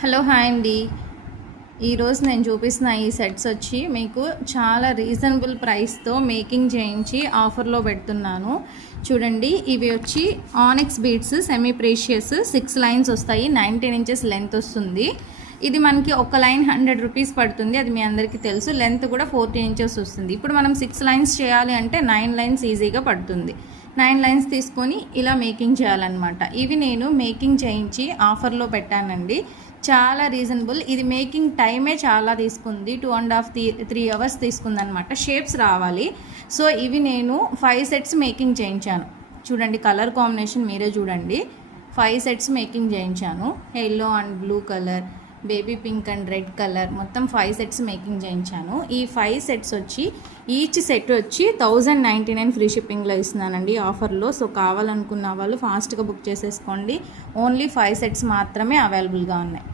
Hello hi అండి. ఈరోజు నేను చూపిస్తున్న ఈ సెట్స్ వచ్చి మీకు చాలా రీజనబుల్ ప్రైస్తో మేకింగ్ చేయించి ఆఫర్లో పెడుతున్నాను. చూడండి, ఇవి వచ్చి onyx beads semi precious 6 lines వస్తాయి. 19 ఇంచెస్ లెంత్ వస్తుంది. ఇది మనకి ఒక లైన్ 100 రూపీస్ పడుతుంది. అది మీ అందరికీ తెలుసు. లెంత్ కూడా 14 ఇంచెస్ వస్తుంది. ఇప్పుడు మనం 6 లైన్స్ చేయాలి అంటే 9 లైన్స్ ఈజీగా పడుతుంది. 9 లైన్స్ తీసుకొని ఇలా మేకింగ్ చేయాలన్నమాట. ఇవి నేను మేకింగ్ చేయించి ఆఫర్లో పెట్టానండి. చాలా రీజనబుల్. ఇది మేకింగ్ టైమే చాలా తీసుకుంది. 2.5-3 అవర్స్ తీసుకుందనమాట షేప్స్ రావాలి. సో ఇవి నేను 5 సెట్స్ మేకింగ్ చేయించాను. చూడండి, కలర్ కాంబినేషన్ మీరే చూడండి. 5 సెట్స్ మేకింగ్ చేయించాను. Yellow and blue colour, baby pink and red colour, మొత్తం 5 సెట్స్ మేకింగ్ చేయించాను. ఈ 5 సెట్స్ వచ్చి ఈచ్ సెట్ వచ్చి 1099 ఫ్రీ షిప్పింగ్లో ఇస్తున్నానండి ఆఫర్లో. సో కావాలనుకున్న వాళ్ళు ఫాస్ట్గా బుక్ చేసేసుకోండి. ఓన్లీ 5 సెట్స్ మాత్రమే అవైలబుల్గా ఉన్నాయి.